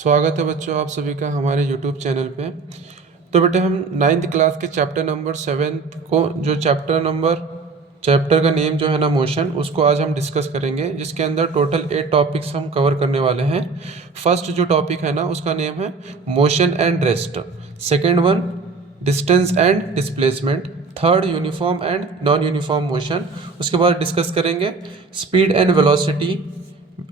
स्वागत है बच्चों आप सभी का हमारे यूट्यूब चैनल पे। तो बेटे हम 9th क्लास के चैप्टर नंबर 7 को जो चैप्टर का नेम जो है ना मोशन, उसको आज हम डिस्कस करेंगे, जिसके अंदर टोटल 8 टॉपिक्स हम कवर करने वाले हैं। फर्स्ट जो टॉपिक है ना उसका नेम है motion and rest, second one distance and displacement, third uniform and non uniform motion. उसके बाद डिस्कस करेंगे speed and velocity,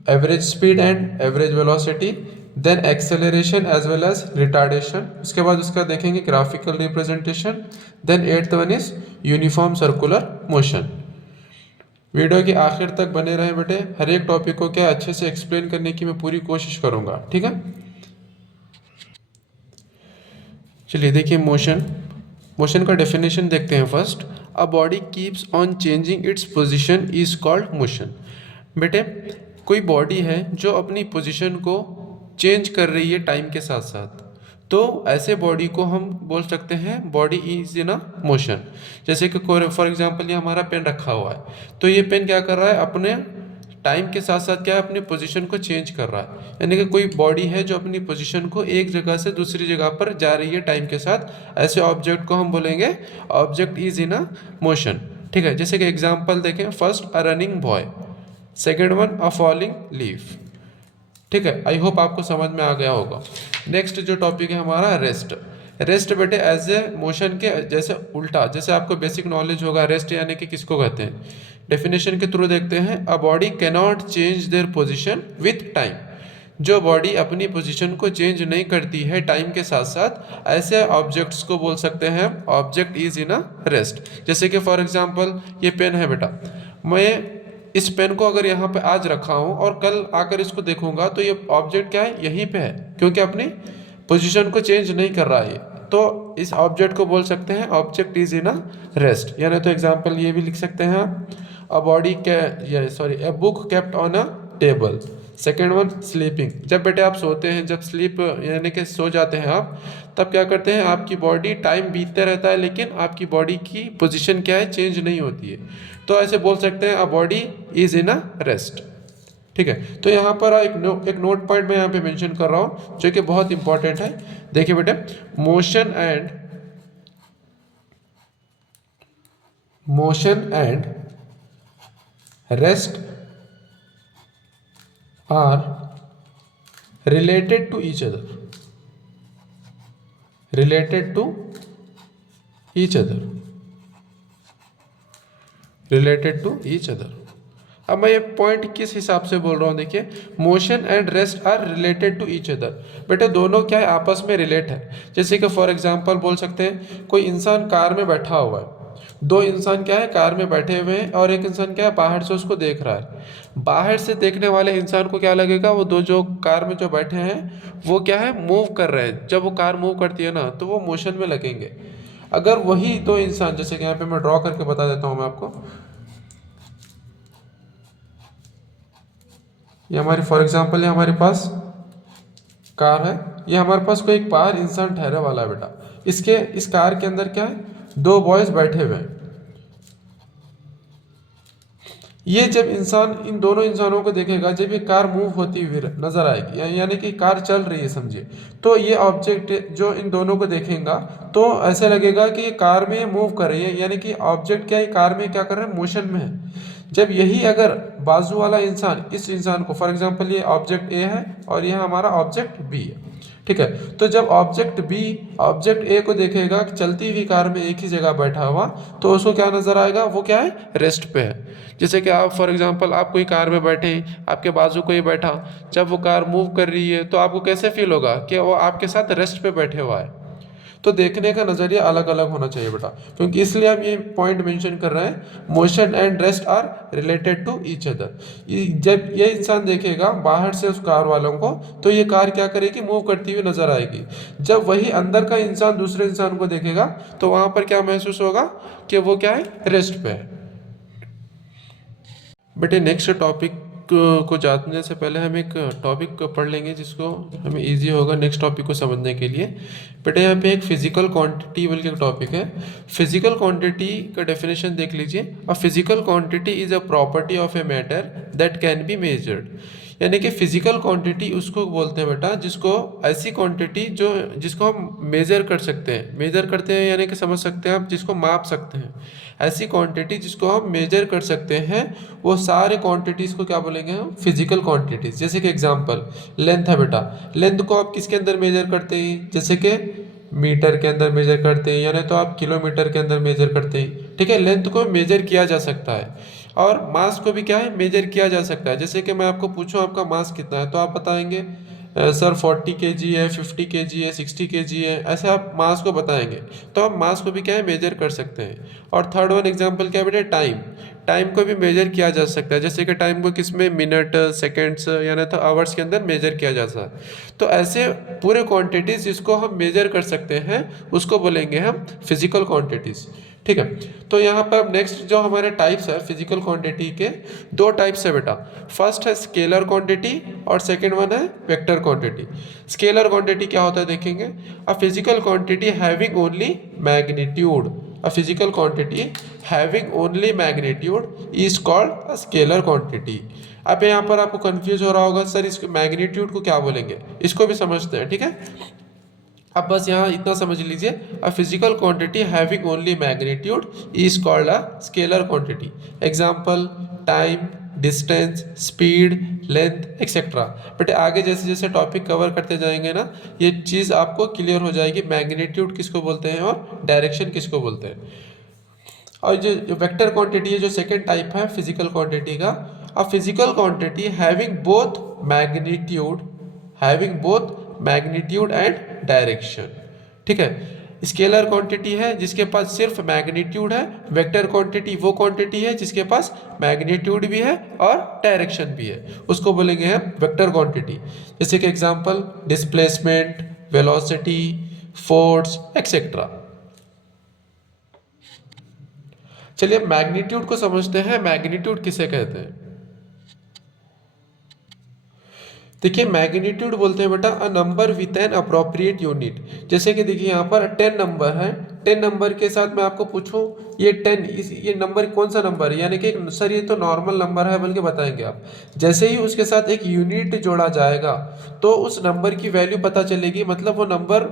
average speed and average velocity, then acceleration as well as retardation. उसके बाद उसका देखेंगे graphical representation. Then eighth one is uniform circular motion. Video के आखिर तक बने रहे बेटे, हर एक टॉपिक को क्या अच्छे से एक्सप्लेन करने की मैं पूरी कोशिश करूंगा, ठीक है। चलिए देखिए मोशन का डेफिनेशन देखते हैं first. A body keeps on changing its position is called motion. बेटे कोई बॉडी है जो अपनी पोजीशन को चेंज कर रही है टाइम के साथ साथ, तो ऐसे बॉडी को हम बोल सकते हैं body is in a motion. जैसे कि फॉर एग्जांपल ये हमारा पेन रखा हुआ है, तो ये पेन क्या कर रहा है, अपने टाइम के साथ साथ क्या है, अपनी पोजीशन को चेंज कर रहा है। यानी कि कोई बॉडी है जो अपनी पोजीशन को एक जगह से दूसरी जगह पर जा रही है टाइम के साथ। ऐसे ऑब्जेक्ट को हम बोलेंगे object is in a motion, ठीक है। जैसे कि एग्जाम्पल देखें, फर्स्ट अ रनिंग बॉय, सेकेंड वन अ फॉलिंग लीफ, ठीक है। आई होप आपको समझ में आ गया होगा। नेक्स्ट जो टॉपिक है हमारा रेस्ट बेटे एज ए मोशन के जैसे उल्टा, जैसे आपको बेसिक नॉलेज होगा रेस्ट यानी कि किसको कहते हैं। डेफिनेशन के थ्रू देखते हैं, a body cannot change their position with time. जो बॉडी अपनी पोजीशन को चेंज नहीं करती है टाइम के साथ साथ, ऐसे ऑब्जेक्ट्स को बोल सकते हैं object is in a rest. जैसे कि फॉर एग्जांपल ये पेन है बेटा, मैं इस पेन को अगर यहाँ पे आज रखा हूँ और कल आकर इसको देखूंगा तो ये ऑब्जेक्ट क्या है, यहीं पे है, क्योंकि अपनी पोजीशन को चेंज नहीं कर रहा है। तो इस ऑब्जेक्ट को बोल सकते हैं object is in a rest. यानी तो एग्जांपल ये भी लिख सकते हैं, a body a book kept on a table. Second one sleeping, जब बेटे आप सोते हैं, जब स्लीप यानी कि सो जाते हैं आप, तब क्या करते हैं, आपकी बॉडी टाइम बीतते रहता है लेकिन आपकी बॉडी की पोजीशन क्या है, चेंज नहीं होती है। तो ऐसे बोल सकते हैं a body is in a rest, ठीक है। तो यहाँ पर एक नोट पॉइंट मैं यहाँ पे मेंशन कर रहा हूँ जो कि बहुत इंपॉर्टेंट है। देखिए बेटे, motion and rest are related to each other, related to each other, related to each other. अब मैं ये पॉइंट किस हिसाब से बोल रहा हूँ, देखिए motion and rest are related to each other. बेटे दोनों क्या है, आपस में रिलेट है। जैसे कि फॉर एग्जांपल बोल सकते हैं, कोई इंसान कार में बैठा हुआ है, दो इंसान क्या है कार में बैठे हुए हैं, और एक इंसान क्या है बाहर से उसको देख रहा है। बाहर से देखने वाले इंसान को क्या लगेगा, वो दो जो कार में जो बैठे हैं वो क्या है, मूव कर रहे हैं। जब वो कार मूव करती है ना तो वो मोशन में लगेंगे। अगर वही दो इंसान, जैसे कि यहाँ पे मैं ड्रॉ करके बता देता हूँ मैं आपको, ये हमारी फॉर एग्जांपल ये हमारे पास कार है, ये हमारे पास कोई एक बाहर इंसान ठहरा वाला है बेटा। इस कार के अंदर क्या है, दो बॉयज बैठे हुए हैं। ये जब इंसान इन दोनों इंसानों को देखेगा, जब ये कार मूव होती हुई नजर आएगी, यानी कि कार चल रही है समझिए, तो ये ऑब्जेक्ट जो इन दोनों को देखेगा तो ऐसा लगेगा कि ये कार में मूव कर रही है, यानी कि ऑब्जेक्ट क्या है, कार में क्या कर रहा है, मोशन में है। जब यही अगर बाजू वाला इंसान इस इंसान को, फॉर एग्जांपल ये ऑब्जेक्ट ए है और यह हमारा ऑब्जेक्ट बी है, ठीक है। तो जब ऑब्जेक्ट बी ऑब्जेक्ट ए को देखेगा कि चलती हुई कार में एक ही जगह बैठा हुआ, तो उसको क्या नजर आएगा, वो क्या है, रेस्ट पे है। जैसे कि आप फॉर एग्जांपल आप कोई कार में बैठे हैं, आपके बाजू कोई बैठा, जब वो कार मूव कर रही है तो आपको कैसे फील होगा कि वो आपके साथ रेस्ट पे बैठे हुआ है। तो देखने का नज़रिया अलग अलग होना चाहिए बेटा, क्योंकि इसलिए हम ये पॉइंट मेंशन कर रहे हैं, motion and rest are related to each other. जब ये इंसान देखेगा बाहर से उस कार वालों को, तो ये कार क्या करेगी, मूव करती हुई नजर आएगी। जब वही अंदर का इंसान दूसरे इंसान को देखेगा तो वहां पर क्या महसूस होगा कि वो क्या है, रेस्ट पे है। बेटे नेक्स्ट टॉपिक को जानने से पहले हम एक टॉपिक पढ़ लेंगे जिसको हमें इजी होगा नेक्स्ट टॉपिक को समझने के लिए। बेटे यहाँ पे एक फिजिकल क्वांटिटी बोल के टॉपिक है। फिजिकल क्वांटिटी का डेफिनेशन देख लीजिए, a physical quantity is a property of a matter that can be measured. यानी कि फिजिकल क्वांटिटी उसको बोलते हैं बेटा जिसको ऐसी क्वांटिटी जो जिसको हम मेजर कर सकते हैं, मेजर करते हैं यानी कि समझ सकते हैं आप, जिसको माप सकते हैं। ऐसी क्वांटिटी जिसको हम मेजर कर सकते हैं वो सारे क्वांटिटीज़ को क्या बोलेंगे हम, फिजिकल क्वांटिटीज़। जैसे कि एग्जांपल लेंथ है बेटा, लेंथ को आप किसके अंदर मेजर करते हैं, जैसे कि मीटर के अंदर मेजर करते हैं, यानी तो आप किलोमीटर के अंदर मेजर करते हैं। ठीक है, लेंथ को मेजर किया जा सकता है और मास को भी क्या है, मेजर किया जा सकता है। जैसे कि मैं आपको पूछूं आपका मास कितना है तो आप बताएंगे सर 40 kg है, 50 kg है, 60 kg है, ऐसे आप मास को बताएंगे। तो आप मास को भी क्या है, मेजर कर सकते हैं। और थर्ड वन एग्जांपल क्या बेटा, टाइम। टाइम को भी मेजर किया जा सकता है, जैसे कि टाइम को किस में, मिनट, सेकेंड्स यानी तो आवर्स के अंदर मेजर किया जा सकता है। तो ऐसे पूरे क्वांटिटीज़ जिसको हम मेजर कर सकते हैं उसको बोलेंगे हम फिजिकल क्वांटिटीज़। ठीक है, तो यहाँ पर अब नेक्स्ट जो हमारे टाइप्स है फिजिकल क्वांटिटी के, दो टाइप्स है बेटा। फर्स्ट है स्केलर क्वांटिटी और सेकंड वन है वेक्टर क्वांटिटी। स्केलर क्वांटिटी क्या होता है देखेंगे, a physical quantity having only magnitude, a physical quantity having only magnitude is called a scalar quantity. अब यहाँ पर आपको कंफ्यूज हो रहा होगा सर इसको मैग्नीट्यूड को क्या बोलेंगे, इसको भी समझते हैं। ठीक है, अब बस यहाँ इतना समझ लीजिए, a physical quantity having only magnitude is called a scalar quantity. Example time, distance, speed, length etcetera. But आगे जैसे जैसे टॉपिक कवर करते जाएंगे ना, ये चीज़ आपको क्लियर हो जाएगी मैग्नीट्यूड किसको बोलते हैं और डायरेक्शन किसको बोलते हैं। और जो वेक्टर क्वांटिटी है, जो सेकेंड टाइप है फिजिकल क्वांटिटी का, a physical quantity having both magnitude, having both magnitude and direction. ठीक है, स्केलर क्वांटिटी है जिसके पास सिर्फ मैग्नीट्यूड है, वेक्टर क्वांटिटी वो क्वांटिटी है जिसके पास मैग्नीट्यूड भी है और डायरेक्शन भी है, उसको बोलेंगे हम वेक्टर क्वांटिटी। जैसे कि example displacement, velocity, force etcetera. चलिए मैग्नीट्यूड को समझते हैं, मैग्नीट्यूड किसे कहते हैं। देखिए मैग्नीट्यूड बोलते हैं बेटा a number with an appropriate unit. जैसे कि देखिए यहाँ पर 10 नंबर है, 10 नंबर के साथ मैं आपको पूछूं ये 10 ये नंबर कौन सा नंबर है, यानी कि सर ये तो नॉर्मल नंबर है बल्कि बताएंगे आप। जैसे ही उसके साथ एक यूनिट जोड़ा जाएगा तो उस नंबर की वैल्यू पता चलेगी, मतलब वो नंबर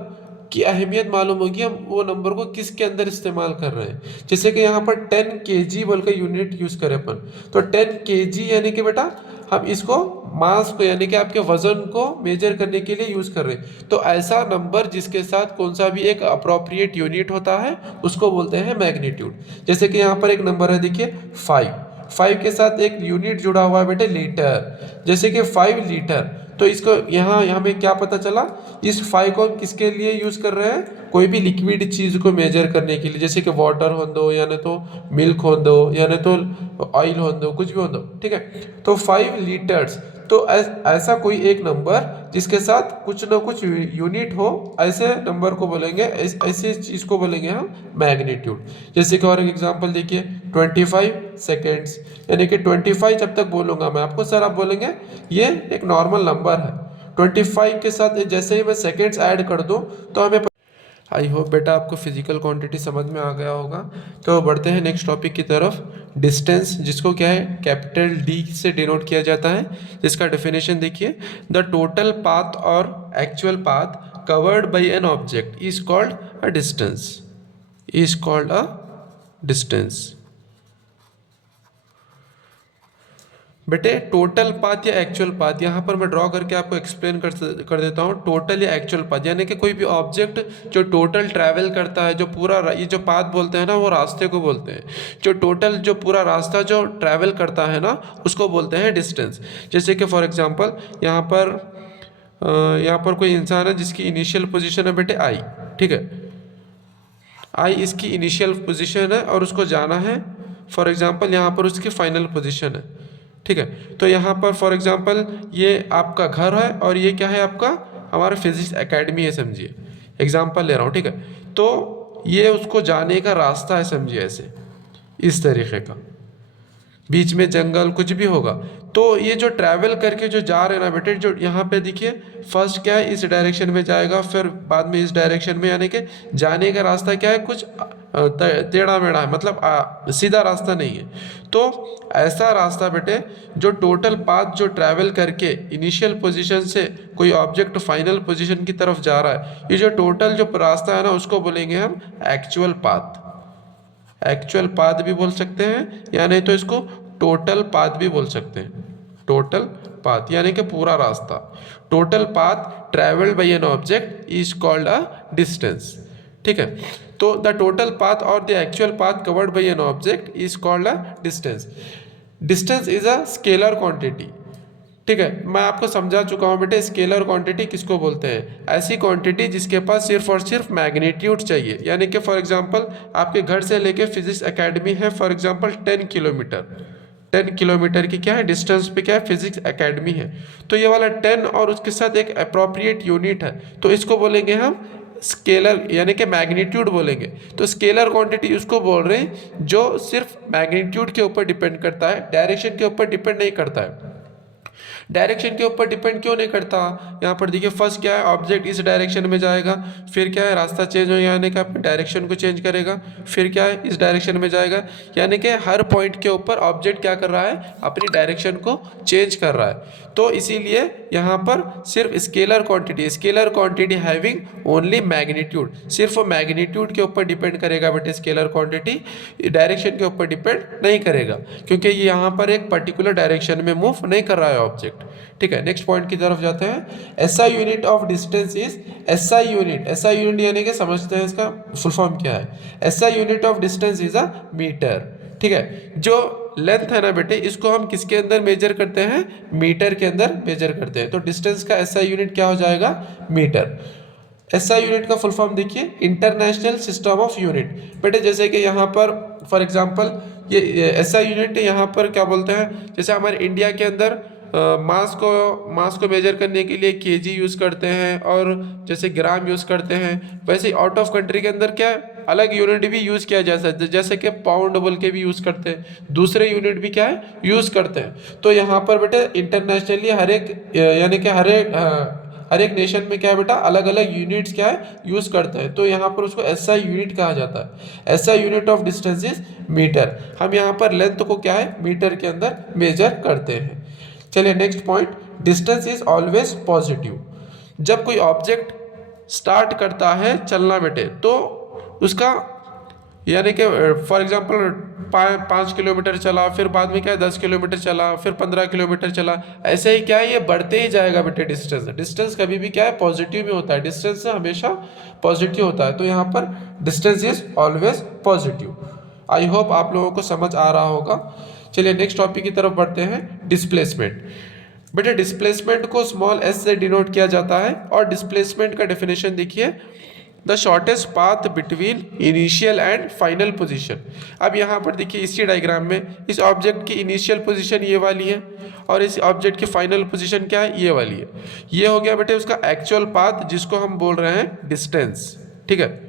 की अहमियत मालूम होगी, हम वो नंबर को किसके अंदर इस्तेमाल कर रहे हैं। जैसे कि यहाँ पर 10 kg बोल के यूनिट यूज़ करें अपन, तो 10 kg यानी कि बेटा हम इसको मास को यानी कि आपके वजन को मेजर करने के लिए यूज़ कर रहे हैं। तो ऐसा नंबर जिसके साथ कौन सा भी एक अप्रोप्रिएट यूनिट होता है उसको बोलते हैं मैग्नीट्यूड। जैसे कि यहाँ पर एक नंबर है देखिए 5, 5 के साथ एक यूनिट जुड़ा हुआ है बेटे लीटर, जैसे कि 5 लीटर। तो इसको यहाँ हमें क्या पता चला, इस 5 को हम किसके लिए यूज़ कर रहे हैं, कोई भी लिक्विड चीज़ को मेजर करने के लिए, जैसे कि वाटर हो दो या नहीं तो मिल्क हो दो या नहीं तो ऑयल हो दो, कुछ भी हो दो। ठीक है, तो 5 लीटर्स, तो ऐसा कोई एक नंबर जिसके साथ कुछ ना कुछ यूनिट हो, ऐसे नंबर को बोलेंगे, ऐसे चीज़ को बोलेंगे हम मैग्नीट्यूड। जैसे कि और एक एग्जांपल देखिए 25 सेकेंड्स, यानी कि 25 जब तक बोलूँगा मैं आपको सर आप बोलेंगे ये एक नॉर्मल नंबर है, 25 के साथ जैसे ही मैं सेकेंड्स ऐड कर दूँ तो हमें। आई होप बेटा आपको फिजिकल क्वांटिटी समझ में आ गया होगा। तो बढ़ते हैं नेक्स्ट टॉपिक की तरफ, डिस्टेंस, जिसको क्या है कैपिटल डी से डिनोट किया जाता है। जिसका डेफिनेशन देखिए, द टोटल पाथ और actual path covered by an object is called a distance, is called a distance. बेटे टोटल पाथ या एक्चुअल पाथ, यहाँ पर मैं ड्रॉ करके आपको एक्सप्लेन कर देता हूँ। टोटल या एक्चुअल पाथ यानी कि कोई भी ऑब्जेक्ट जो टोटल ट्रैवल करता है, जो पूरा ये जो पाथ बोलते हैं ना वो रास्ते को बोलते हैं, जो टोटल जो पूरा रास्ता जो ट्रैवल करता है ना उसको बोलते हैं डिस्टेंस। जैसे कि फॉर एग्जांपल यहाँ पर कोई इंसान है जिसकी इनिशियल पोजीशन है बेटे आई, ठीक है, आई इसकी इनिशियल पोजीशन है और उसको जाना है फॉर एग्जांपल यहाँ पर उसकी फाइनल पोजीशन है। ठीक है, तो यहाँ पर फॉर एग्जांपल ये आपका घर है और ये क्या है आपका हमारा फिजिक्स एकेडमी है, समझिए एग्जांपल ले रहा हूँ। ठीक है, तो ये उसको जाने का रास्ता है, समझिए ऐसे इस तरीके का, बीच में जंगल कुछ भी होगा। तो ये जो ट्रैवल करके जो जा रहे हैं ना बेटे, जो यहाँ पे देखिए फर्स्ट क्या है, इस डायरेक्शन में जाएगा, फिर बाद में इस डायरेक्शन में, यानी कि जाने का रास्ता क्या है, कुछ टेढ़ा मेढ़ा है, मतलब सीधा रास्ता नहीं है। तो ऐसा रास्ता बेटे जो टोटल पाथ जो ट्रैवल करके इनिशियल पोजीशन से कोई ऑब्जेक्ट फाइनल पोजीशन की तरफ जा रहा है, ये जो टोटल जो रास्ता है ना, उसको बोलेंगे हम एक्चुअल पाथ। एक्चुअल पाथ भी बोल सकते हैं, या नहीं तो इसको टोटल पाथ भी बोल सकते हैं। टोटल पाथ यानी कि पूरा रास्ता। Total path travelled bye an object is called a distance. ठीक है, तो द टोटल पाथ और the actual path covered by an object is called a distance. Distance is a scalar quantity. ठीक है, मैं आपको समझा चुका हूँ बेटे स्केलर क्वांटिटी किसको बोलते हैं। ऐसी क्वांटिटी जिसके पास सिर्फ और सिर्फ मैग्नीट्यूड चाहिए, यानी कि फॉर एग्जांपल आपके घर से लेके फिजिक्स एकेडमी है फॉर एग्जांपल 10 किलोमीटर, 10 किलोमीटर की क्या है डिस्टेंस पे क्या है फिजिक्स एकेडमी है। तो ये वाला 10 और उसके साथ एक अप्रोप्रिएट यूनिट है, तो इसको बोलेंगे हम स्केलर यानी कि मैग्नीट्यूड बोलेंगे। तो स्केलर क्वांटिटी उसको बोल रहे हैं जो सिर्फ मैग्नीट्यूड के ऊपर डिपेंड करता है, डायरेक्शन के ऊपर डिपेंड नहीं करता है। डायरेक्शन के ऊपर डिपेंड क्यों नहीं करता, यहाँ पर देखिए फर्स्ट क्या है, ऑब्जेक्ट इस डायरेक्शन में जाएगा, फिर क्या है रास्ता चेंज हो यानी कि अपने डायरेक्शन को चेंज करेगा, फिर क्या है इस डायरेक्शन में जाएगा, यानी कि हर पॉइंट के ऊपर ऑब्जेक्ट क्या कर रहा है, अपनी डायरेक्शन को चेंज कर रहा है। तो इसीलिए यहाँ पर सिर्फ scalar quantity having only magnitude, सिर्फ मैग्नीट्यूड के ऊपर डिपेंड करेगा बेटे स्केलर क्वांटिटी, डायरेक्शन के ऊपर डिपेंड नहीं करेगा, क्योंकि ये यहाँ पर एक पर्टिकुलर डायरेक्शन में मूव नहीं कर रहा है ऑब्जेक्ट। ठीक है, नेक्स्ट पॉइंट की तरफ जाते हैं। SI unit of distance is, SI unit यानी कि समझते हैं इसका फुल फॉर्म क्या है। SI unit of distance is a metre. ठीक है, जो लेंथ है ना बेटे इसको हम किसके अंदर मेजर करते हैं, मीटर के अंदर मेजर करते हैं। तो डिस्टेंस का एसआई यूनिट क्या हो जाएगा, मीटर। एसआई यूनिट का फुल फॉर्म देखिए, इंटरनेशनल सिस्टम ऑफ यूनिट। बेटे जैसे कि यहाँ पर फॉर एग्जांपल ये एसआई यूनिट यहाँ पर क्या बोलते हैं, जैसे हमारे इंडिया के अंदर मास को मेजर करने के लिए केजी यूज़ करते हैं और जैसे ग्राम यूज़ करते हैं, वैसे आउट ऑफ कंट्री के अंदर क्या है अलग यूनिट भी यूज़ किया जा सकता है, जैसे कि पाउंड बोल के भी यूज़ करते हैं, दूसरे यूनिट भी क्या है यूज़ करते हैं। तो यहाँ पर बेटे इंटरनेशनली हर एक यानी कि हर एक नेशन में क्या है बेटा अलग अलग यूनिट्स क्या है यूज़ करते हैं। तो यहाँ पर उसको एसआई यूनिट कहा जाता है। SI unit of distance is metre. हम यहाँ पर लेंथ को क्या है मीटर के अंदर मेजर करते हैं। चलिए next point, distance is always positive. जब कोई ऑब्जेक्ट स्टार्ट करता है चलना बेटे तो उसका यानी कि फॉर एग्जांपल 5 किलोमीटर चला, फिर बाद में क्या है 10 किलोमीटर चला, फिर 15 किलोमीटर चला, ऐसे ही क्या है ये बढ़ते ही जाएगा बेटे। डिस्टेंस कभी भी क्या है पॉजिटिव में होता है, डिस्टेंस हमेशा पॉजिटिव होता है। तो यहाँ पर distance is always positive. I hope आप लोगों को समझ आ रहा होगा। चलिए नेक्स्ट टॉपिक की तरफ बढ़ते हैं, डिस्प्लेसमेंट। बेटे डिस्प्लेसमेंट को स्मॉल एस से डिनोट किया जाता है और डिस्प्लेसमेंट का डेफिनेशन देखिए, the shortest path between initial and final position. अब यहाँ पर देखिए इसी डायग्राम में इस ऑब्जेक्ट की इनिशियल पोजीशन ये वाली है और इस ऑब्जेक्ट की फाइनल पोजीशन क्या है ये वाली है। ये हो गया बेटे उसका एक्चुअल पाथ जिसको हम बोल रहे हैं डिस्टेंस। ठीक है,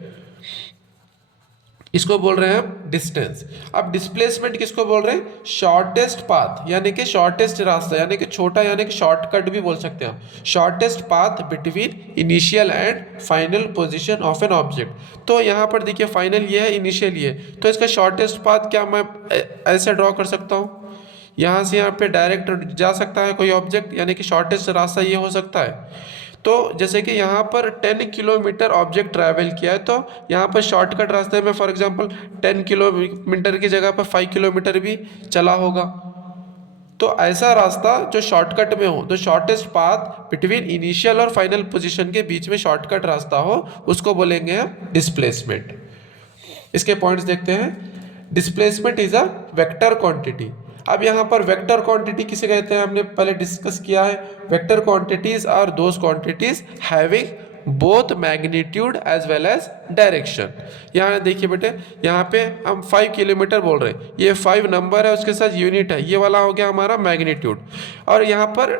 इसको बोल रहे हैं हम डिस्टेंस। अब डिस्प्लेसमेंट किसको बोल रहे हैं, शॉर्टेस्ट पाथ यानी कि शॉर्टेस्ट रास्ता, यानी कि छोटा यानी कि शॉर्टकट भी बोल सकते हैं हम। Shortest path between initial and final position of an object. तो यहाँ पर देखिए फाइनल ये है, इनिशियल ये है, तो इसका शॉर्टेस्ट पाथ क्या मैं ऐसे ड्रॉ कर सकता हूँ, यहाँ से यहाँ पे डायरेक्ट जा सकता है कोई ऑब्जेक्ट, यानी कि शॉर्टेस्ट रास्ता ये हो सकता है। तो जैसे कि यहाँ पर 10 किलोमीटर ऑब्जेक्ट ट्रैवल किया है, तो यहाँ पर शॉर्टकट रास्ते में फॉर एग्जांपल 10 किलोमीटर की जगह पर 5 किलोमीटर भी चला होगा। तो ऐसा रास्ता जो शॉर्टकट में हो, तो शॉर्टेस्ट पाथ बिटवीन इनिशियल और फाइनल पोजीशन के बीच में शॉर्टकट रास्ता हो, उसको बोलेंगे हम डिस्प्लेसमेंट। इसके पॉइंट्स देखते हैं। Displacement is a vector quantity. अब यहाँ पर वेक्टर क्वांटिटी किसे कहते हैं हमने पहले डिस्कस किया है। Vector quantities are those quantities having both magnitude as well as direction. यहाँ देखिए बेटे, यहाँ पे हम 5 किलोमीटर बोल रहे हैं, ये 5 नंबर है उसके साथ यूनिट है, ये वाला हो गया हमारा मैग्नीट्यूड। और यहाँ पर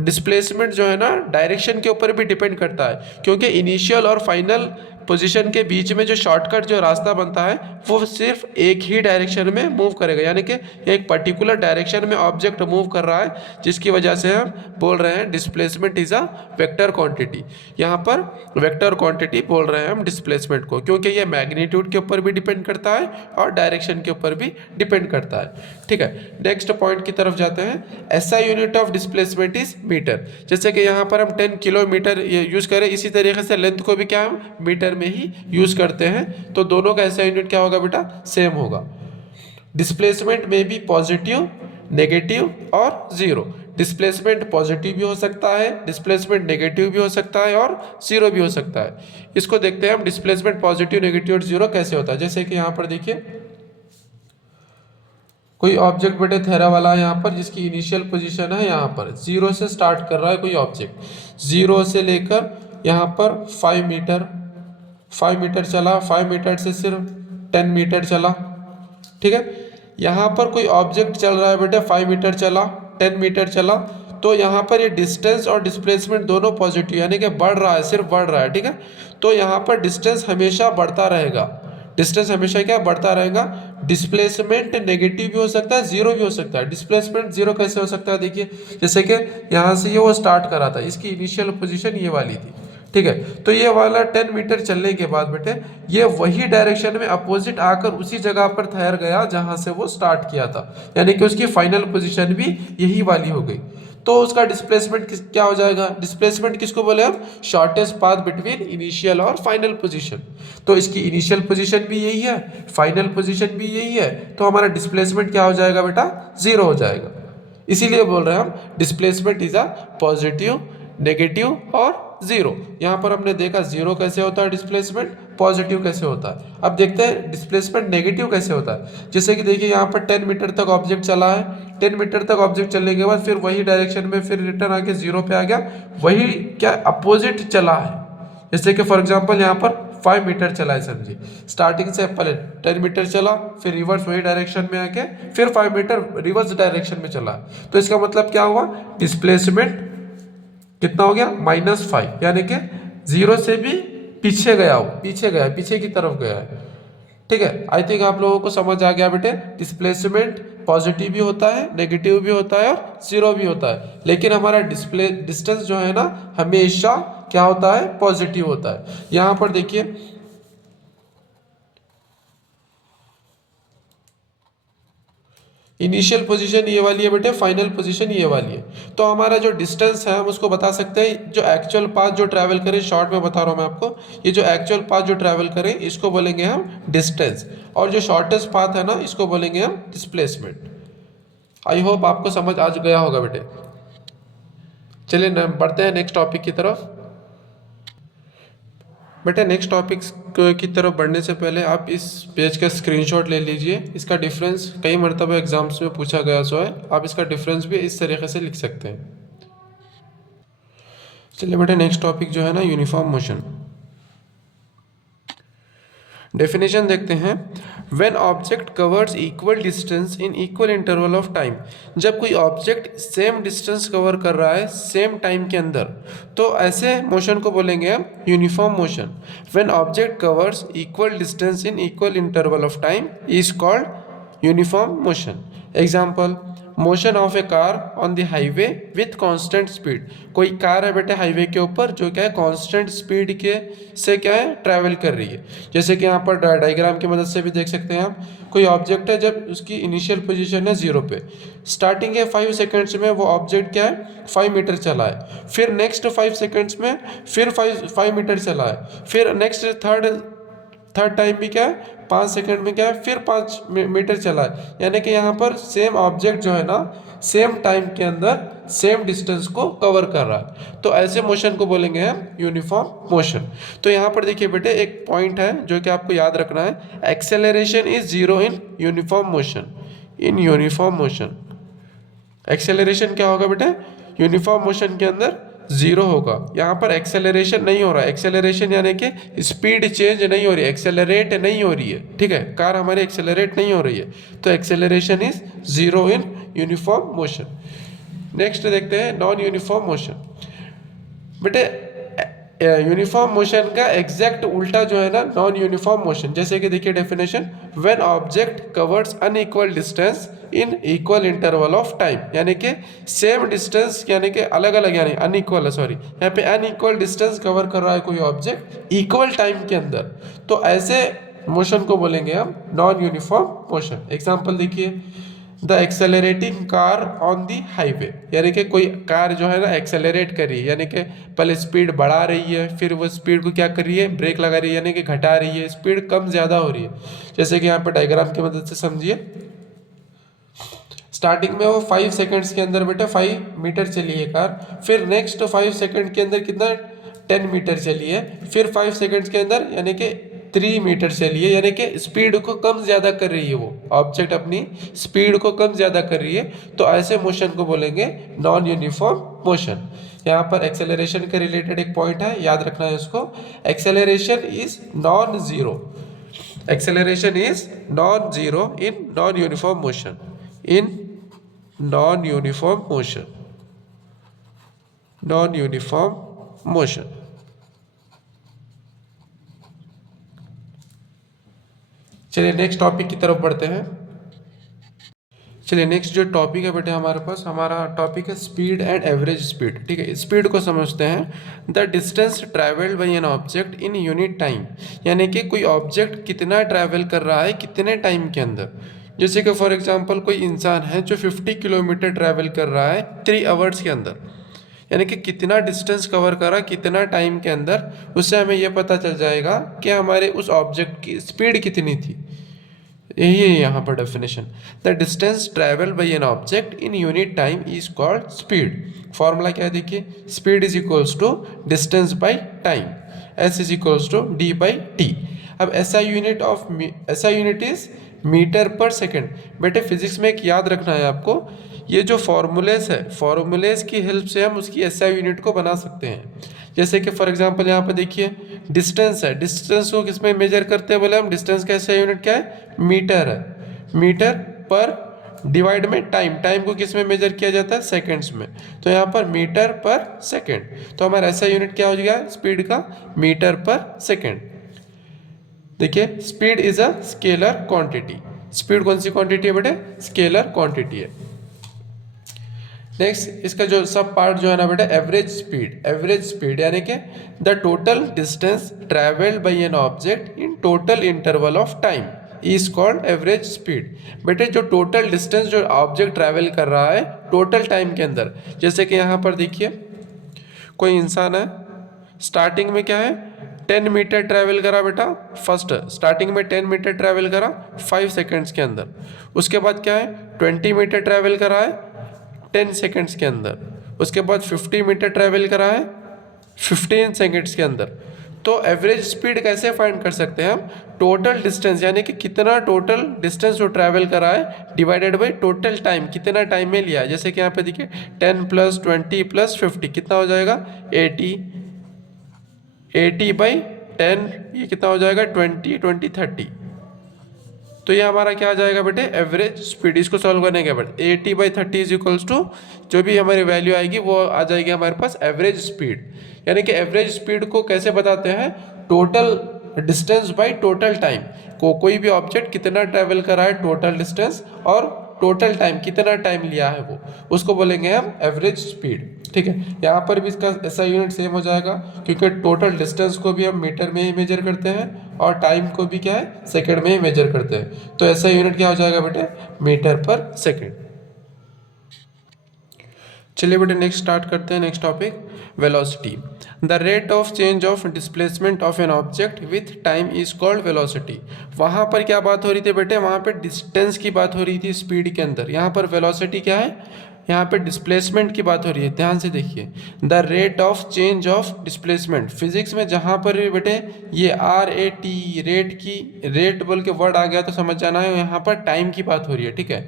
डिस्प्लेसमेंट जो है ना डायरेक्शन के ऊपर भी डिपेंड करता है, क्योंकि इनिशियल और फाइनल पोजीशन के बीच में जो शॉर्टकट जो रास्ता बनता है वो सिर्फ एक ही डायरेक्शन में मूव करेगा, यानी कि एक पर्टिकुलर डायरेक्शन में ऑब्जेक्ट मूव कर रहा है, जिसकी वजह से हम बोल रहे हैं displacement is a vector quantity. यहाँ पर वेक्टर क्वांटिटी बोल रहे हैं हम डिस्प्लेसमेंट को, क्योंकि ये मैग्नीट्यूड के ऊपर भी डिपेंड करता है और डायरेक्शन के ऊपर भी डिपेंड करता है। ठीक है, नेक्स्ट पॉइंट की तरफ जाते हैं। SI unit of displacement is metre. जैसे कि यहाँ पर हम 10 किलोमीटर यूज करें, इसी तरीके से लेंथ को भी क्या हम मीटर में ही यूज करते हैं, तो दोनों का एसआई यूनिट क्या होगा बेटा, सेम होगा। डिस्प्लेसमेंट में भी पॉजिटिव, नेगेटिव और जीरो। डिस्प्लेसमेंट पॉजिटिव भी हो सकता है, डिस्प्लेसमेंट नेगेटिव भी हो सकता है और जीरो भी हो सकता है। इसको देखते हैं हम, डिस्प्लेसमेंट पॉजिटिव, नेगेटिव और जीरो कैसे होता है। जैसे कि यहाँ पर देखिए कोई ऑब्जेक्ट बेटे ठहरा वाला है यहाँ पर, जिसकी इनिशियल पोजीशन है यहाँ पर, जीरो से स्टार्ट कर रहा है कोई ऑब्जेक्ट, जीरो से लेकर यहाँ पर 5 मीटर चला, 5 मीटर से सिर्फ 10 मीटर चला। ठीक है, यहाँ पर कोई ऑब्जेक्ट चल रहा है बेटे, 5 मीटर चला, 10 मीटर चला, तो यहाँ पर ये डिस्टेंस और डिस्प्लेसमेंट दोनों पॉजिटिव, यानी कि बढ़ रहा है, सिर्फ बढ़ रहा है। ठीक है, तो यहाँ पर डिस्टेंस हमेशा बढ़ता रहेगा, डिस्टेंस हमेशा क्या बढ़ता रहेगा। डिस्प्लेसमेंट नेगेटिव भी हो सकता है, जीरो भी हो सकता है। डिस्प्लेसमेंट जीरो कैसे हो सकता है, देखिए जैसे कि यहाँ से ये वो स्टार्ट करा था, इसकी इनिशियल पोजीशन ये वाली थी। ठीक है, तो ये वाला 10 मीटर चलने के बाद बेटे ये वही डायरेक्शन में अपोजिट आकर उसी जगह पर ठहर गया जहां से वो स्टार्ट किया था, यानी कि उसकी फाइनल पोजीशन भी यही वाली हो गई। तो उसका डिस्प्लेसमेंट क्या हो जाएगा, डिस्प्लेसमेंट किसको बोले हम, शॉर्टेस्ट पाथ बिटवीन इनिशियल और फाइनल पोजीशन। तो इसकी इनिशियल पोजीशन भी यही है, फाइनल पोजीशन भी यही है, तो हमारा डिस्प्लेसमेंट क्या हो जाएगा बेटा, जीरो हो जाएगा। इसीलिए बोल रहे हैं हम displacement is a positive, negative और जीरो। यहाँ पर हमने देखा जीरो कैसे होता है डिस्प्लेसमेंट, पॉजिटिव कैसे होता है। अब देखते हैं डिस्प्लेसमेंट नेगेटिव कैसे होता है। जैसे कि देखिए यहाँ पर 10 मीटर तक ऑब्जेक्ट चला है, 10 मीटर तक ऑब्जेक्ट चलने के बाद फिर वही डायरेक्शन में फिर रिटर्न आके जीरो पे आ गया, वही क्या अपोजिट चला है। जैसे कि फॉर एग्जाम्पल यहाँ पर 5 मीटर चला है समझिए, स्टार्टिंग से पहले 10 मीटर चला, फिर रिवर्स वही डायरेक्शन में आके फिर 5 मीटर रिवर्स डायरेक्शन में चला। तो इसका मतलब क्या हुआ, डिस्प्लेसमेंट कितना हो गया, -5, यानी कि जीरो से भी पीछे गया हो, पीछे गया है, पीछे की तरफ गया है। ठीक है, आई थिंक आप लोगों को समझ आ गया बेटे। डिस्प्लेसमेंट पॉजिटिव भी होता है, नेगेटिव भी होता है और जीरो भी होता है, लेकिन हमारा डिस्टेंस जो है ना हमेशा क्या होता है, पॉजिटिव होता है। यहाँ पर देखिए इनिशियल पोजीशन ये वाली है बेटे, फाइनल पोजीशन ये वाली है। तो हमारा जो डिस्टेंस है हम उसको बता सकते हैं, जो एक्चुअल पाथ जो ट्रैवल करें, शॉर्ट में बता रहा हूँ मैं आपको, ये जो एक्चुअल पाथ जो ट्रैवल करें इसको बोलेंगे हम डिस्टेंस, और जो शॉर्टेस्ट पाथ है ना इसको बोलेंगे हम डिस्प्लेसमेंट। आई होप आपको समझ आ गया होगा बेटे। चलिए बढ़ते हैं नेक्स्ट टॉपिक की तरफ। बेटा नेक्स्ट टॉपिक की तरफ बढ़ने से पहले आप इस पेज का स्क्रीनशॉट ले लीजिए। इसका डिफरेंस कई मरतबा एग्जाम्स में पूछा गया सो है, आप इसका डिफरेंस भी इस तरीके से लिख सकते हैं। चलिए बेटा नेक्स्ट टॉपिक जो है ना यूनिफॉर्म मोशन, डेफिनेशन देखते हैं। When object covers equal distance in equal interval of time, जब कोई ऑब्जेक्ट सेम डिस्टेंस कवर कर रहा है सेम टाइम के अंदर, तो ऐसे मोशन को बोलेंगे हम uniform motion. When object covers equal distance in equal interval of time is called uniform motion. Example, motion of A car on the highway with constant speed. कोई कार है बेटे हाईवे के ऊपर जो क्या है कांस्टेंट स्पीड के से क्या है ट्रैवल कर रही है। जैसे कि यहाँ पर डायग्राम की मदद से भी देख सकते हैं आप, कोई ऑब्जेक्ट है जब उसकी इनिशियल पोजीशन है 0 पे, स्टार्टिंग के 5 सेकेंड्स में वो ऑब्जेक्ट क्या है 5 मीटर चला है, फिर नेक्स्ट 5 सेकेंड्स में फिर 5 मीटर चला है, फिर नेक्स्ट थर्ड टाइम भी क्या है 5 सेकंड में क्या है फिर 5 मीटर चला है। यानी कि यहाँ पर सेम ऑब्जेक्ट जो है ना सेम टाइम के अंदर सेम डिस्टेंस को कवर कर रहा है, तो ऐसे मोशन को बोलेंगे हम यूनिफॉर्म मोशन। तो यहाँ पर देखिए बेटे एक पॉइंट है जो कि आपको याद रखना है, acceleration is 0 in uniform motion. In uniform motion acceleration क्या होगा बेटे, यूनिफॉर्म मोशन के अंदर 0 होगा। यहाँ पर एक्सेलरेशन नहीं हो रहा है, एक्सेलरेशन यानी कि स्पीड चेंज नहीं हो रही है, एक्सेलरेट नहीं हो रही है। ठीक है, कार हमारी एक्सेलरेट नहीं हो रही है, तो acceleration is 0 in uniform motion. Next देखते हैं नॉन यूनिफॉर्म मोशन। बेटे यूनिफॉर्म मोशन का एग्जैक्ट उल्टा जो है ना नॉन यूनिफॉर्म मोशन। जैसे कि देखिए definition, when object covers unequal distance in equal interval of time, यानी कि सेम डिस्टेंस यानी कि अलग अलग, यानी अनइक्वल, सॉरी यहाँ पे अनइक्वल डिस्टेंस कवर कर रहा है कोई ऑब्जेक्ट इक्वल टाइम के अंदर, तो ऐसे मोशन को बोलेंगे हम नॉन यूनिफॉर्म मोशन। एग्जाम्पल देखिए, the accelerating car on the highway, यानी कि कोई कार जो है ना एक्सेलरेट कर रही है, यानी कि पहले स्पीड बढ़ा रही है, फिर वो स्पीड को क्या कर रही है, ब्रेक लगा रही है, यानी कि घटा रही है, स्पीड कम ज़्यादा हो रही है। जैसे कि यहाँ पर डायग्राम की मदद से समझिए, स्टार्टिंग में वो 5 सेकंड्स के अंदर बेटा 5 मीटर चली है कार, फिर नेक्स्ट 5 सेकंड के अंदर कितना 10 मीटर चली है, फिर 5 सेकंड्स के अंदर यानी कि 3 मीटर चली है, यानी कि स्पीड को कम ज़्यादा कर रही है, वो ऑब्जेक्ट अपनी स्पीड को कम ज़्यादा कर रही है, तो ऐसे मोशन को बोलेंगे नॉन यूनिफॉर्म मोशन। यहाँ पर एक्सेलरेशन के रिलेटेड एक पॉइंट है, याद रखना है उसको, acceleration is non zero, acceleration is non zero in non uniform motion, in non uniform motion, non uniform motion. चलिए नेक्स्ट टॉपिक की तरफ बढ़ते हैं। चलिए नेक्स्ट जो टॉपिक है बेटे हमारे पास, हमारा टॉपिक है स्पीड एंड एवरेज स्पीड। ठीक है, स्पीड को समझते हैं। The distance travelled bye an object in unit time, यानी कि कोई ऑब्जेक्ट कितना ट्रैवल कर रहा है कितने टाइम के अंदर। जैसे कि फॉर एग्जांपल कोई इंसान है जो 50 किलोमीटर ट्रैवल कर रहा है 3 आवर्स के अंदर, यानी कि कितना डिस्टेंस कवर करा कितना टाइम के अंदर, उससे हमें यह पता चल जाएगा कि हमारे उस ऑब्जेक्ट की स्पीड कितनी थी। यही है यहाँ पर definition, the distance travel by an object in unit time is called speed. Formula क्या है देखिए, speed is equals to distance by time, S is equals to D by T. अब SI unit is metre per second. बेटे physics में एक याद रखना है आपको, ये जो फॉर्मूलेस है, फॉर्मूलेस की हेल्प से हम उसकी एसआई यूनिट को बना सकते हैं। जैसे कि फॉर एग्जांपल यहाँ पे देखिए डिस्टेंस है, डिस्टेंस को किस में मेजर करते हैं, बोले हम डिस्टेंस का एसआई यूनिट क्या है, मीटर है। मीटर पर डिवाइड में टाइम, टाइम को किस में मेजर किया जाता है, सेकेंड्स में, तो यहाँ पर मीटर पर सेकेंड, तो हमारा एसआई यूनिट क्या हो जाएगा स्पीड का, मीटर पर सेकेंड। देखिए speed is a scalar quantity, speed कौन सी क्वांटिटी है बेटे, स्केलर क्वांटिटी है। नेक्स्ट इसका जो सब पार्ट जो है ना बेटा, एवरेज स्पीड, एवरेज स्पीड यानी कि the total distance travelled bye an object in total interval of time is called average speed. बेटे जो टोटल डिस्टेंस जो ऑब्जेक्ट ट्रैवल कर रहा है टोटल टाइम के अंदर, जैसे कि यहाँ पर देखिए कोई इंसान है, स्टार्टिंग में क्या है 10 मीटर ट्रैवल करा बेटा, फर्स्ट स्टार्टिंग में 10 मीटर ट्रैवल करा 5 सेकंड्स के अंदर, उसके बाद क्या है 20 मीटर ट्रैवल करा है 10 सेकंड्स के अंदर, उसके बाद 50 मीटर ट्रैवल करा है 15 सेकंड्स के अंदर। तो एवरेज स्पीड कैसे फाइंड कर सकते हैं हम, टोटल डिस्टेंस यानी कि कितना टोटल डिस्टेंस जो ट्रैवल करा है डिवाइडेड बाई टोटल टाइम, कितना टाइम में लिया है। जैसे कि यहाँ पे देखिए 10 प्लस 20 प्लस 50 कितना हो जाएगा 80, 80 बाई 10 ये कितना हो जाएगा 20, 20 30, तो ये हमारा क्या आ जाएगा बेटे एवरेज स्पीड। इसको सॉल्व करने के बाद 80 बाई 30 इज इक्वल्स टू जो भी हमारी वैल्यू आएगी वो आ जाएगी हमारे पास एवरेज स्पीड। यानी कि एवरेज स्पीड को कैसे बताते हैं, total distance by total time, कोई भी ऑब्जेक्ट कितना ट्रैवल करा है टोटल डिस्टेंस और टोटल टाइम कितना टाइम लिया है वो, उसको बोलेंगे हम एवरेज स्पीड। ठीक है, यहाँ पर भी इसका ऐसा यूनिट सेम हो जाएगा क्योंकि टोटल डिस्टेंस को भी हम मीटर में ही मेजर करते हैं और टाइम को भी क्या है सेकंड में ही मेजर करते हैं, तो ऐसा यूनिट क्या हो जाएगा बेटे मीटर पर सेकंड। चलिए बेटे नेक्स्ट स्टार्ट करते हैं। Next topic velocity, the rate of change of displacement of an object with time is called velocity. वहाँ पर क्या बात हो रही थी बेटे, वहाँ पे डिस्टेंस की बात हो रही थी स्पीड के अंदर, यहाँ पर वेलोसिटी क्या है, यहाँ पे डिस्प्लेसमेंट की बात हो रही है। ध्यान से देखिए, the rate of change of displacement, physics में जहाँ पर भी बेटे ये RAT रेट की रेट बोल के वर्ड आ गया तो समझ जाना है यहाँ पर टाइम की बात हो रही है। ठीक है,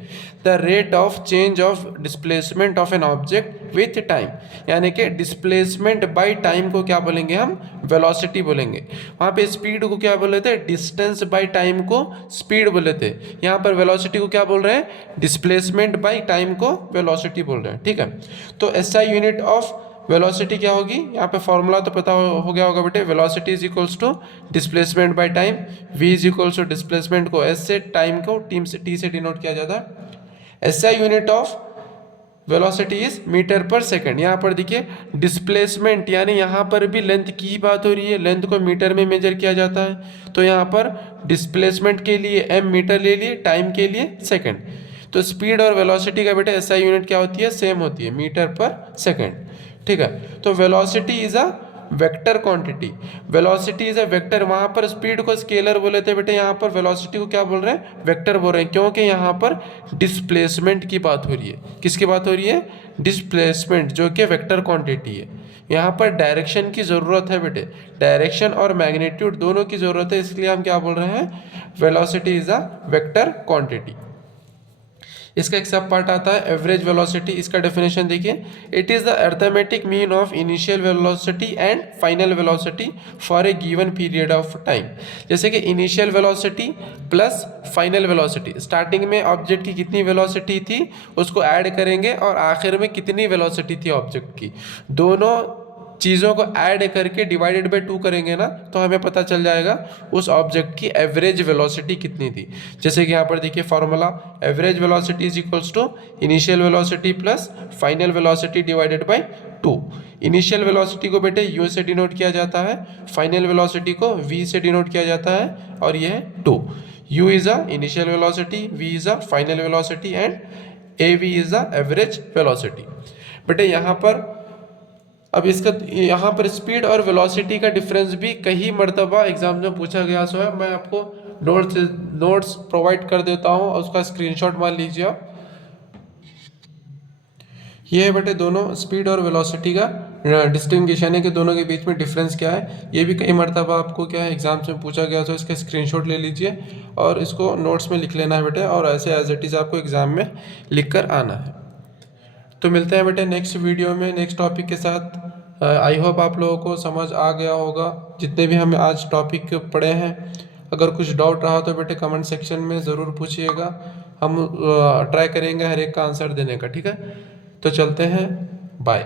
the rate of change of displacement of an object with time, यानी कि डिस्प्लेसमेंट बाय टाइम को क्या बोलेंगे हम वेलोसिटी बोलेंगे। वहाँ पे स्पीड को क्या बोले थे, डिस्टेंस बाय टाइम को स्पीड बोले थे, यहाँ पर वेलोसिटी को क्या बोल रहे हैं, डिस्प्लेसमेंट बाय टाइम को वेलोसिटी बोल रहे हैं। ठीक है, तो एसआई यूनिट ऑफ वेलोसिटी क्या होगी, यहाँ पे फॉर्मूला तो पता हो गया होगा बेटे, velocity is equals to displacement by time, v is equals to displacement को s से, टाइम को t से डिनोट किया जाता है। SI unit of velocity is metre per second. यहाँ पर देखिए डिस्प्लेसमेंट यानी यहाँ पर भी लेंथ की ही बात हो रही है, लेंथ को मीटर में मेजर किया जाता है, तो यहाँ पर डिस्प्लेसमेंट के लिए m मीटर ले लिए, टाइम के लिए सेकंड। तो स्पीड और वेलोसिटी का बेटा SI यूनिट क्या होती है, सेम होती है, मीटर पर सेकंड। ठीक है, तो velocity is a vector quantity, velocity is a vector. वहां पर स्पीड को स्केलर बोले थे बेटे, यहाँ पर वेलोसिटी को क्या बोल रहे हैं, वेक्टर बोल रहे हैं, क्योंकि यहाँ पर डिस्प्लेसमेंट की बात हो रही है। किसकी बात हो रही है, डिस्प्लेसमेंट, जो कि वेक्टर क्वांटिटी है। यहाँ पर डायरेक्शन की ज़रूरत है बेटे, डायरेक्शन और मैग्नीट्यूड दोनों की ज़रूरत है, इसलिए हम क्या बोल रहे हैं, velocity is a vector quantity. इसका एक सब पार्ट आता है एवरेज वेलोसिटी। इसका डेफिनेशन देखिए, it is the arithmetic mean of initial velocity and final velocity for a given period of time. जैसे कि initial velocity plus final velocity, starting में ऑब्जेक्ट की कितनी वेलोसिटी थी उसको ऐड करेंगे और आखिर में कितनी वेलोसिटी थी ऑब्जेक्ट की, दोनों चीज़ों को ऐड करके डिवाइडेड बाय 2 करेंगे ना, तो हमें पता चल जाएगा उस ऑब्जेक्ट की एवरेज वेलोसिटी कितनी थी। जैसे कि यहाँ पर देखिए formula, average velocity is equals to initial velocity plus final velocity divided by 2। Initial velocity को बेटे u से डिनोट किया जाता है, फाइनल वेलोसिटी को v से डिनोट किया जाता है, और यह है 2। u is a initial velocity, v is a final velocity and av is a average velocity. बेटे यहाँ पर अब इसका यहाँ पर स्पीड और वेलोसिटी का डिफरेंस भी कई मर्तबा एग्जाम में पूछा गया सो है। मैं आपको नोट्स प्रोवाइड कर देता हूँ, उसका स्क्रीनशॉट मान लीजिए आप। ये है बेटे दोनों स्पीड और वेलोसिटी का डिस्टिंग्विशन है कि दोनों के बीच में डिफरेंस क्या है। ये भी कई मर्तबा आपको क्या है एग्जाम्स में पूछा गया, तो इसका स्क्रीनशॉट ले लीजिए और इसको नोट्स में लिख लेना है बेटे, और ऐसे एज इट इज़ आपको एग्जाम में लिख कर आना है। तो मिलते हैं बेटे नेक्स्ट वीडियो में नेक्स्ट टॉपिक के साथ। आई होप आप लोगों को समझ आ गया होगा जितने भी हम आज टॉपिक पढ़े हैं। अगर कुछ डाउट रहा तो बेटे कमेंट सेक्शन में ज़रूर पूछिएगा, हम ट्राई करेंगे हर एक का आंसर देने का। ठीक है, तो चलते हैं, बाय।